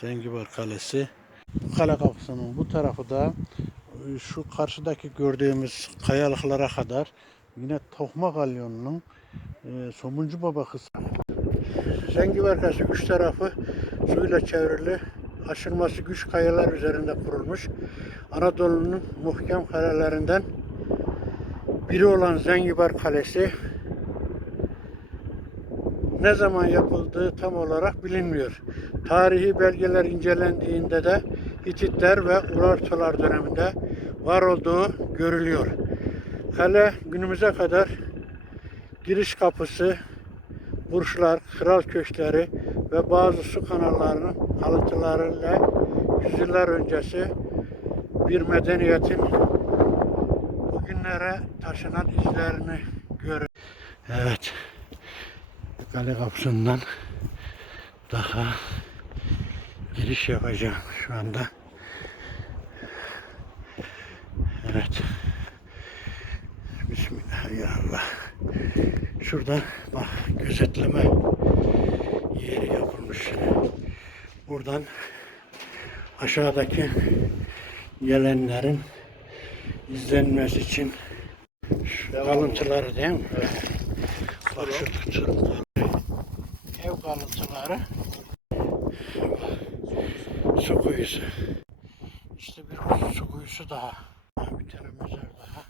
Zengibar Kalesi. Kale kapısının bu tarafı da e, şu karşıdaki gördüğümüz kayalıklara kadar yine Tohma Galyonu'nun e, Somuncu Baba kısmı. Zengibar Kalesi üç tarafı suyla çevrili aşılması güç kayalar üzerinde kurulmuş. Anadolu'nun muhkem kalelerinden biri olan Zengibar Kalesi ne zaman yapıldığı tam olarak bilinmiyor. Tarihi belgeler incelendiğinde de Hititler ve Urartular döneminde var olduğu görülüyor. Kale günümüze kadar giriş kapısı, burçlar, kral köşkleri ve bazı su kanallarının kalıntılarıyla yüzyıllar öncesi bir medeniyetin bugünlere taşınan izlerini görür. Evet. Kale kapısından daha giriş yapacağım şu anda. Evet. Bismillahirrahmanirrahim. Şurada bak gözetleme yeri yapılmış. Buradan aşağıdaki gelenlerin izlenmesi için şu kalıntıları değil mi? Bak şu tuturumlar. Ev kalıntıları. Su kuyusu. İşte bir su kuyusu daha. Bir tane mezar daha.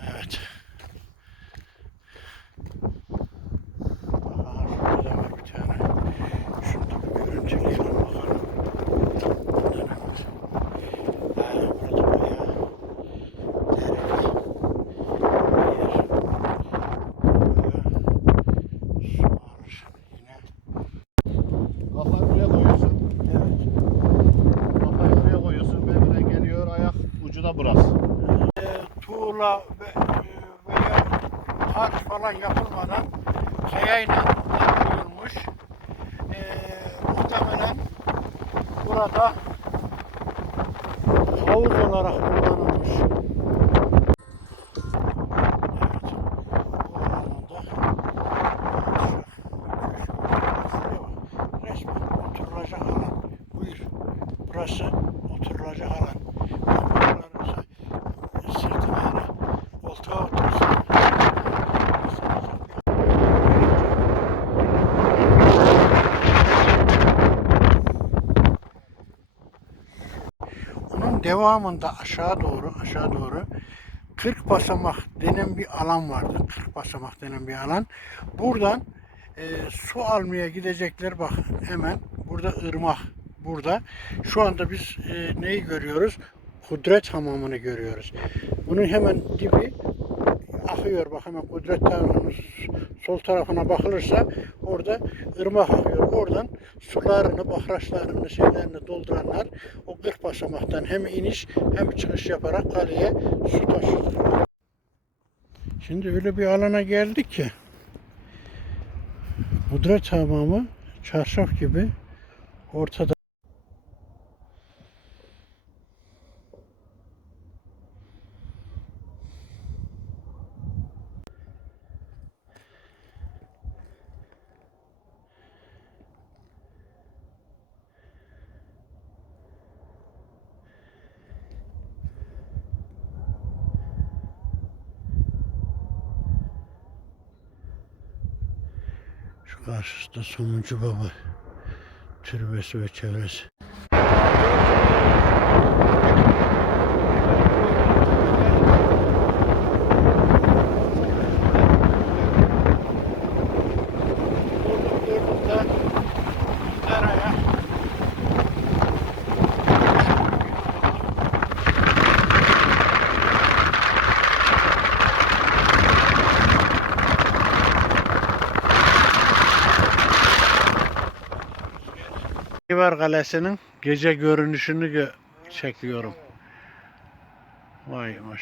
Evet. Aha, şurada da var bir tane. Şunu da bir görüntüleyelim bakalım. Burada ne var? Ha, burada bayağı derin bir yer. Bayağı su var yine. Kafayı buraya koyuyorsun. Evet. Kafayı oraya koyuyorsun. Böyle geliyor ayak ucu da burası. e, tuğla ve, e, veya harç falan yapılmadan kayayla yapılmış. E, muhtemelen burada havuz olarak kullanılmış. Devamında aşağı doğru aşağı doğru 40 basamak denen bir alan vardı. 40 basamak denen bir alan. Buradan e, su almaya gidecekler bak hemen burada ırmak burada. Şu anda biz e, neyi görüyoruz? Kudret hamamını görüyoruz. Bunun hemen dibi akıyor bak hemen Kudret Dağı'nın sol tarafına bakılırsa orada ırmak akıyor. Oradan sularını, bahraçlarını, şeylerini dolduranlar o 40 basamaktan hem iniş hem çıkış yaparak kaleye su taşıyorlar. Şimdi öyle bir alana geldik ki Kudret Hamamı çarşaf gibi ortada. Şu karşısında Somuncu Baba türbesi ve çevresi. Kibar Kalesi'nin gece görünüşünü gö- çekiyorum. Vay maşallah.